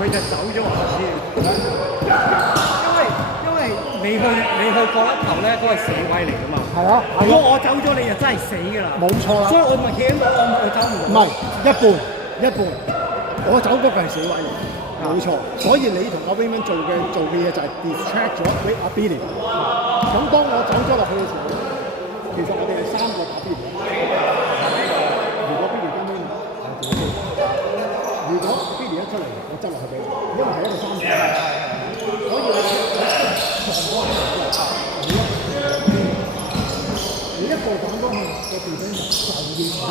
佢就走咗話先。因為你去過一頭咧，嗰係死位嚟㗎嘛。係啊，如果我走咗，你就真係死㗎啦。冇錯啦。所以我咪企喺度，我走唔到。唔係一半，我走嗰個係死位嚟，冇錯。所以你同阿 Raymond 做嘅嘢就係 distract 咗阿 Billy。咁當我走咗落去嘅時候，其實我哋係3個打 Billy。如果 Billy 跟 Raymond，如果 Billy 一出嚟，我執落去俾你，因為係一個3個。所以你一步講咗去個調整就要選擇。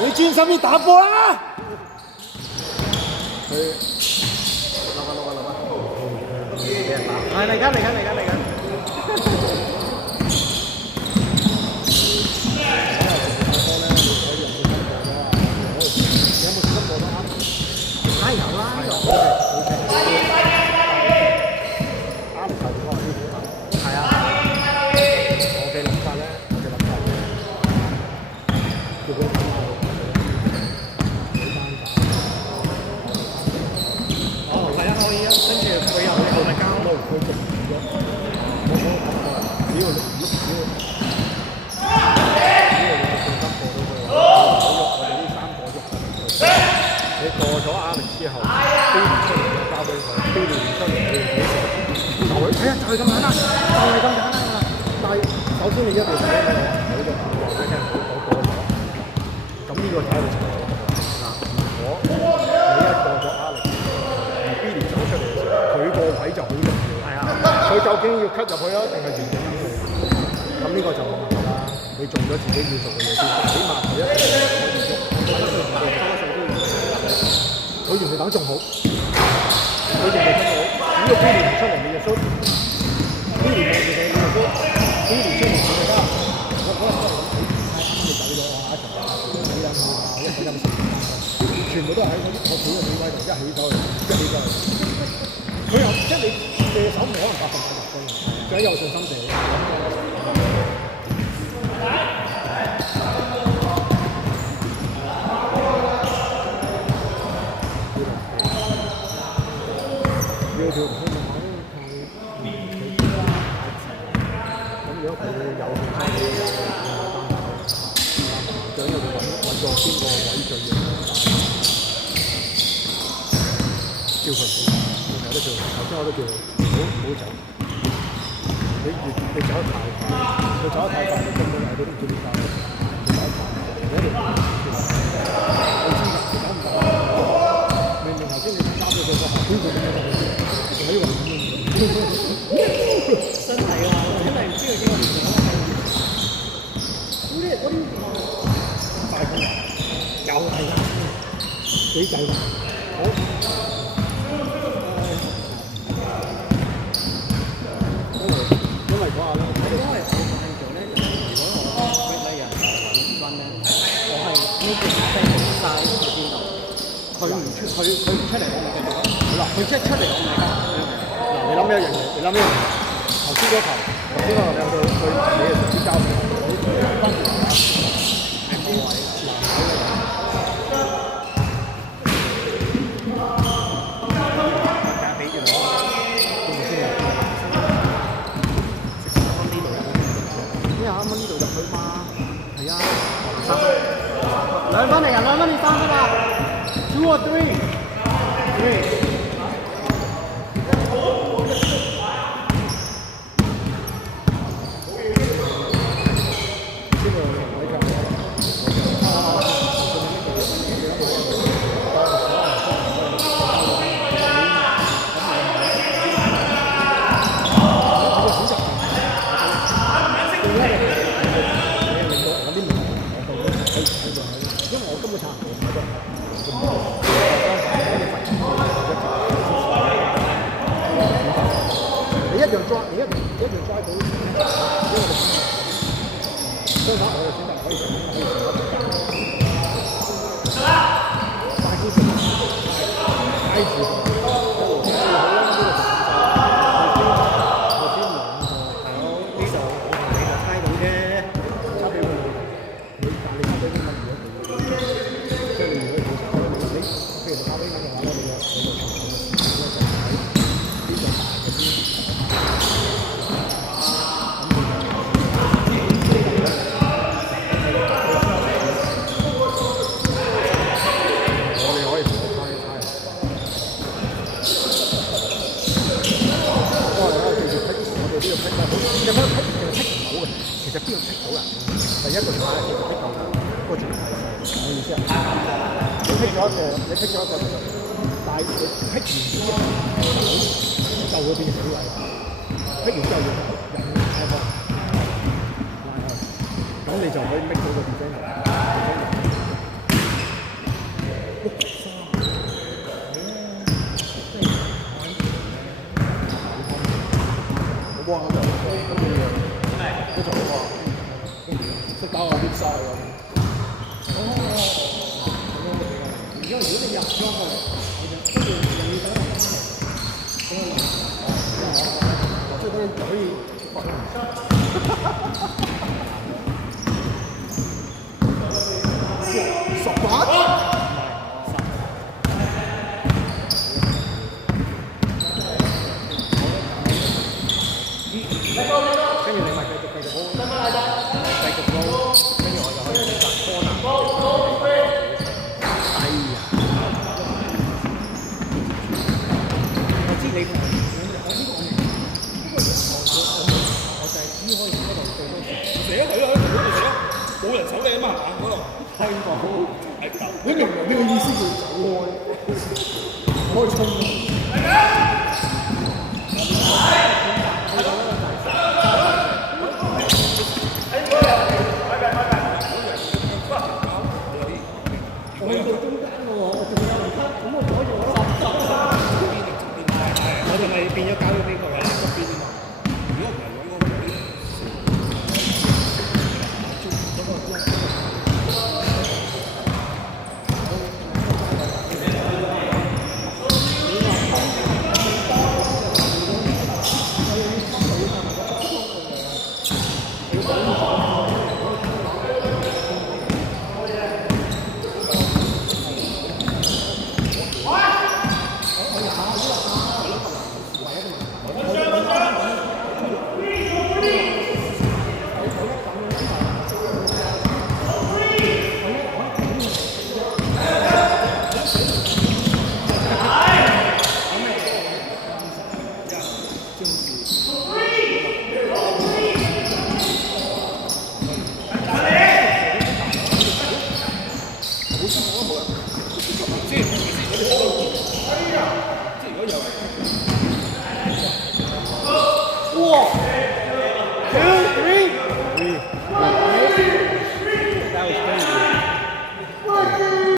你專心啲打波啦！佢嚟緊！係咁簡單，就係咁簡單㗎啦。但係首先你一定要睇到呢個睇到情況。嗱，如果你一過咗壓力，而 Billy 走出嚟嘅時候，佢個位就好重要。係啊，佢究竟要 cut 入去啊，定係完整啲嚟？咁呢個就冇問題啦。你做咗自己要做嘅嘢先，起碼佢一佢原來等仲好，佢仲未出好。如果 Billy 唔出嚟，你就輸。Billy 望住你，你就輸。Billy 出嚟你就得。我嗰日出嚟你走咗啊！一齊飲全部都係喺我企嘅位度一起走去。佢又即係你射手唔可能100%入嘅，最緊有信心射。要條佢慢慢咁如果佢有信心，最緊要佢揾個邊個位最型，叫佢唔好，有得做。頭先我都叫佢唔好走，你走得太快，佢走得太快，你根本係都唔知點解。佢走得快，你一定要你知㗎，佢走唔到。明明頭先你交咗佢個後邊佢點解就係喺度咁樣？真係啊！我真係唔知佢幾個年齡咁細。嗰啲大個又係幾仔㗎？好。因為嗰下咧，因為我發現咗咧，如果我逼你人揾咧，我係呢邊飛唔曬去邊度？佢唔出嚟，我咪繼續咯。嗱，佢即係出嚟，我咪得。嗱，你諗一樣嘢，你諗一樣嘢。頭先嗰球，頭先嗰球兩對你係直接交嘅，你當然係邊位難睇嘅。俾住你，啱啱呢度入去嘛？係啊，2分嚟人，2分你3分啦。2 or 3？ 3。冇人手你啊嘛，嗰度。香港，你明唔明呢個意思叫走開？開衝。